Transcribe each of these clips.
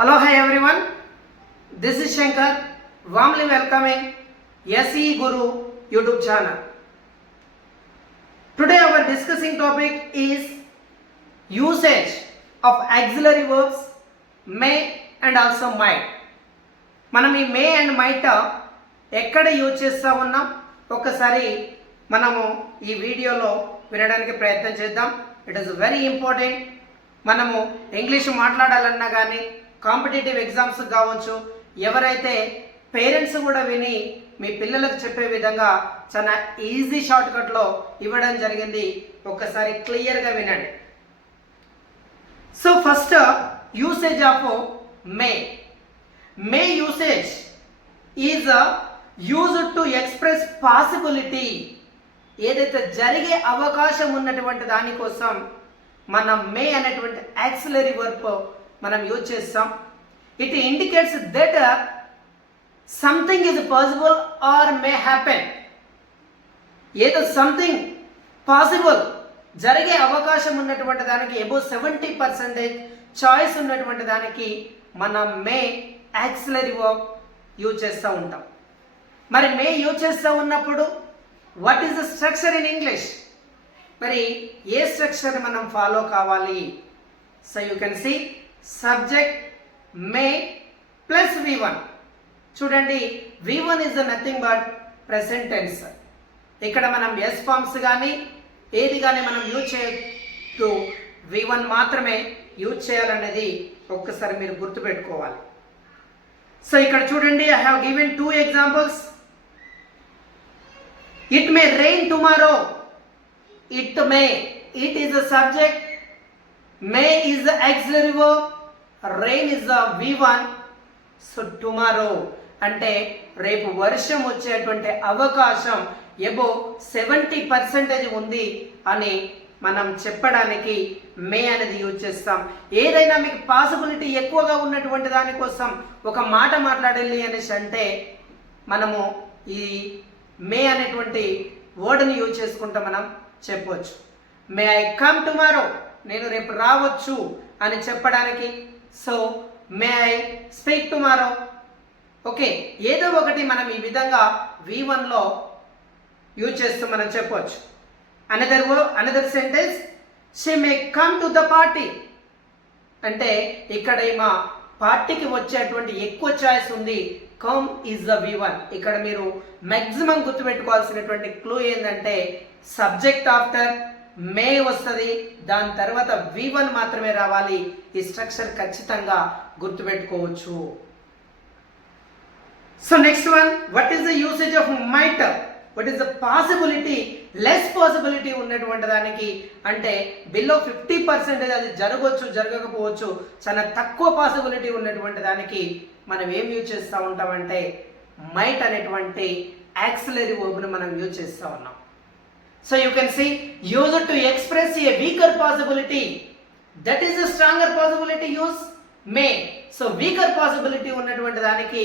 Hello, hi everyone. This is Shankar. Warmly welcoming SE Guru YouTube channel. Today our discussing topic is usage of auxiliary verbs may and also might. మనం ఈ మే and might ఎక్కడ use చేస్తా ఉన్నాం ఒక్కసారి మనము ఈ వీడియోలో వినడానికి ప్రయత్నం చేద్దాం. It is very important. మనము ఇంగ్లీష్ మాట్లాడాలన్నా కానీ కాంపిటేటివ్ ఎగ్జామ్స్ కావచ్చు, ఎవరైతే పేరెంట్స్ కూడా విని మీ పిల్లలకు చెప్పే విధంగా చాలా ఈజీ షార్ట్కట్లో ఇవ్వడం జరిగింది. ఒక్కసారి క్లియర్గా వినండి. So first usage of May. May usage is used to express possibility. ఏదైతే జరిగే అవకాశం ఉన్నటువంటి దానికోసం మనం మే అనేటువంటి యాక్సిలరీ వర్బ్ మనం యూజ్ చేస్తాం. It indicates that something is possible are may happen. ఏదో సంథింగ్ పాసిబుల్ జరిగే అవకాశం ఉన్నటువంటి దానికి అబౌవ్ 70% చాయిస్ ఉన్నటువంటి దానికి మనం మే యాక్సిలరీ వర్బ్ యూజ్ చేస్తూ ఉంటాం. మరి మే యూజ్ చేస్తూ ఉన్నప్పుడు what is the structure in English? మరి ఏ స్ట్రక్చర్ మనం ఫాలో కావాలి? So you can see subject may plus V1. చూడండి, V1 is nothing but present tense. ఇక్కడ మనం ఎస్ ఫార్మ్స్ కానీ ఏది కానీ మనం యూజ్ చేయొద్దు, V1 మాత్రమే యూజ్ చేయాలనేది ఒక్కసారి మీరు గుర్తుపెట్టుకోవాలి. సో ఇక్కడ చూడండి, I have given 2 examples. It may rain tomorrow. It may, it is a subject, may is the auxiliary verb, rain is the V1. So tomorrow అంటే రేపు వర్షం వచ్చేటువంటి అవకాశం అబౌవ్ 70% ఉంది అని మనం చెప్పడానికి మే అనేది యూజ్ చేస్తాం. ఏదైనా మీకు పాసిబిలిటీ ఎక్కువగా ఉన్నటువంటి దానికోసం ఒక మాట మాట్లాడాలి అనేసి అంటే మనము ఈ మే అనేటువంటి వర్డ్ని యూజ్ చేసుకుంటాం, మనం చెప్పవచ్చు. మే ఐ కమ్ టుమారో, నేను రేపు రావచ్చు అని చెప్పడానికి. So may I speak tomorrow. Okay, ఏదో ఒకటి మనం ఈ విధంగా V1లో యూజ్ చేస్తూ మనం చెప్పవచ్చు. Another sentence, she may come to the party. అంటే ఇక్కడ మా పార్టీకి వచ్చేటువంటి ఎక్కువ చాయిస్ ఉంది. Come is the V1. ఇక్కడ మీరు మ్యాక్సిమం గుర్తుపెట్టుకోవాల్సినటువంటి క్లూ ఏంటంటే సబ్జెక్ట్ ఆఫ్టర్ మే వస్తుంది, దాని తర్వాత V1 మాత్రమే రావాలి. ఈ స్ట్రక్చర్ ఖచ్చితంగా గుర్తుపెట్టుకోవచ్చు. So next one, what is the usage of might? What is the possibility? Less possibility ఉన్నటువంటి దానికి, అంటే బిలో 50% అది జరగవచ్చు, జరగకపోవచ్చు, చాలా తక్కువ పాసిబిలిటీ ఉన్నటువంటి దానికి మనం ఏం యూజ్ చేస్తూ ఉంటామంటే మైట్ అనేటువంటి యాక్సిలరీ వర్బ్ను మనం యూజ్ చేస్తూ ఉన్నాం. So you can see used to express a weaker possibility, that is the stronger possibility use may. So weaker possibility ఉన్నటువంటి దానికి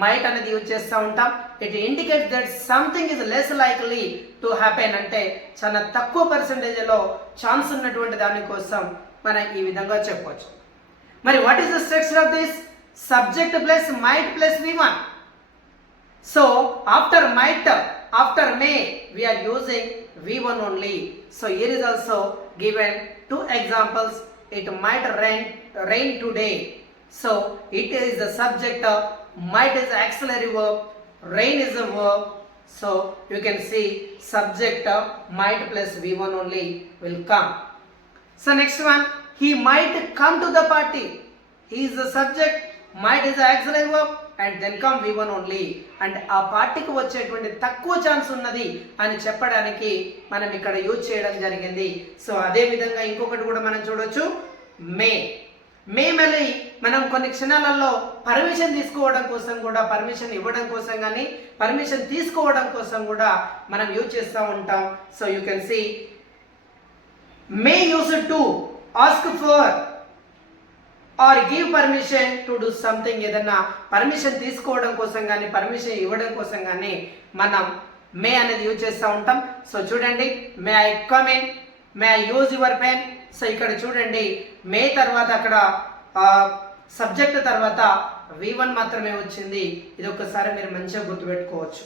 మైట్ అనేది యూజ్ చేస్తూ ఉంటాం. It indicates that something is less likely to happen. అంటే చాలా తక్కువ పర్సెంటేజ్లో chance ఉన్నటువంటి దానికోసం మనం ఈ విధంగా చెప్పవచ్చు. మరి what is the structure of this? Subject plus might plus V1. So after might, after may, we are using V1 only. So here is also given 2 examples. It might rain today. So it is the subject, might is auxiliary verb, rain is a verb. So you can see subject might plus V1 only will come. So next one, he might come to the party. He is the subject, might is the auxiliary verb, and then come V1 only. And ఆ పార్టీకి వచ్చేటువంటి తక్కువ chance ఉన్నది అని చెప్పడానికి మనం ఇక్కడ use చేయడం జరిగింది. సో అదే విధంగా ఇంకొకటి కూడా మనం చూడొచ్చు, మే. మే మళ్ళీ మనం కొన్ని క్షణాలలో పర్మిషన్ తీసుకోవడం కోసం కూడా, పర్మిషన్ ఇవ్వడం కోసం కానీ పర్మిషన్ తీసుకోవడం కోసం కూడా మనం యూజ్ చేస్తూ ఉంటాం. So you can see may used to ask for or give permission to do something. ఏదన్నా పర్మిషన్ తీసుకోవడం కోసం కానీ పర్మిషన్ ఇవ్వడం కోసం కానీ మనం మే అనేది యూజ్ చేస్తూ ఉంటాం. సో చూడండి, may I come in, may I use your pen. So ఇక్కడ చూడండి, మే తర్వాత అక్కడ సబ్జెక్ట్ తర్వాత V1 మాత్రమే వచ్చింది. ఇది ఒక్కసారి మీరు మంచిగా గుర్తుపెట్టుకోవచ్చు.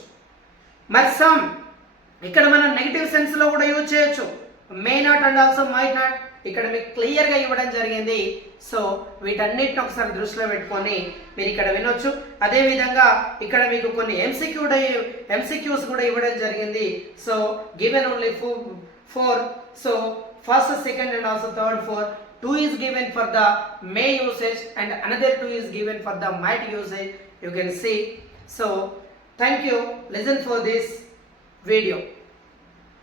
మరి సమ్ ఇక్కడ మనం నెగిటివ్ సెన్స్ లో కూడా యూజ్ చేయొచ్చు. May not and also might not ఇక్కడ మీకు క్లియర్ గా ఇవ్వడం జరిగింది. సో వీటన్నిటిని ఒకసారి దృష్టిలో పెట్టుకొని మీరు ఇక్కడ వినొచ్చు. అదే విధంగా ఇక్కడ మీకు కొన్ని ఎంసీక్యూస్ కూడా ఇవ్వడం జరిగింది. So given only 4. So first, second and also third 4. 2 is given for the may usage and another 2 is given for the might usage. You can see. So thank you. Listen for this video.